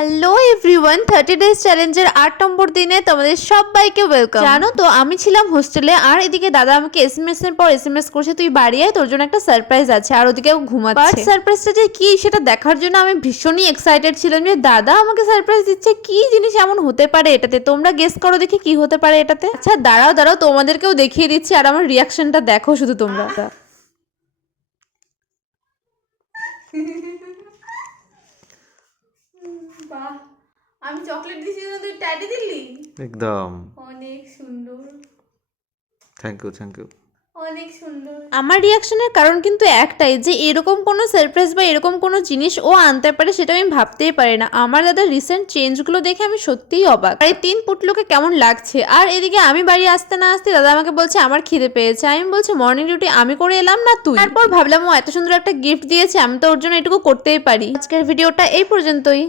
Hello everyone, 30 days চ্যালেঞ্জের 8 নম্বর দিনে তোমাদের সবাইকে ওয়েলকাম। জানো তো আমি ছিলাম হোস্টেলে, আর এদিকে দাদা আমাকে এসএমএস এর পর এসএমএস করছে তুই বাড়ি আয়, তোর জন্য একটা সারপ্রাইজ আছে। আর ওদিকে ঘুমাচ্ছে। বাট সারপ্রাইজটা যে কি সেটা দেখার জন্য আমি ভীষণই এক্সাইটেড ছিলাম যে দাদা আমাকে সারপ্রাইজ দিচ্ছে, কি জিনিস এমন হতে পারে এটাতে। তোমরা গেস করো দেখি কি হতে পারে এটাতে। আচ্ছা দাঁড়াও দাঁড়াও, তোমাদেরকেও দেখিয়ে দিচ্ছি আর আমার রিয়াকশনটা দেখো শুধু তোমরা। বাহ, আমি চকলেট দিছি না, তুই ট্যাডি দিলি। একদম অনেক সুন্দর, থ্যাংক ইউ অনেক সুন্দর। আমার রিয়াকশনের কারণ কিন্তু একটাই, যে এরকম কোনো সারপ্রাইজ বা এরকম কোনো জিনিস ও আনতে পারে সেটা আমি ভাবতেই পারি না। আমার দাদার রিসেন্ট চেঞ্জগুলো দেখে আমি সত্যিই অবাক। আর এই 3 পুটলুকে কেমন লাগছে। আর এদিকে আমি বাড়ি আসতে না আসতে দাদা আমাকে বলছে আমার খিদে পেয়েছে। আমি বলছি মর্নিং ডিউটি আমি করে এলাম না তুই। তারপর ভাবলাম ও এত সুন্দর একটা গিফট দিয়েছে, আমি তো ওর জন্য এটুকু করতেই পারি। আজকের ভিডিওটা এই পর্যন্তই।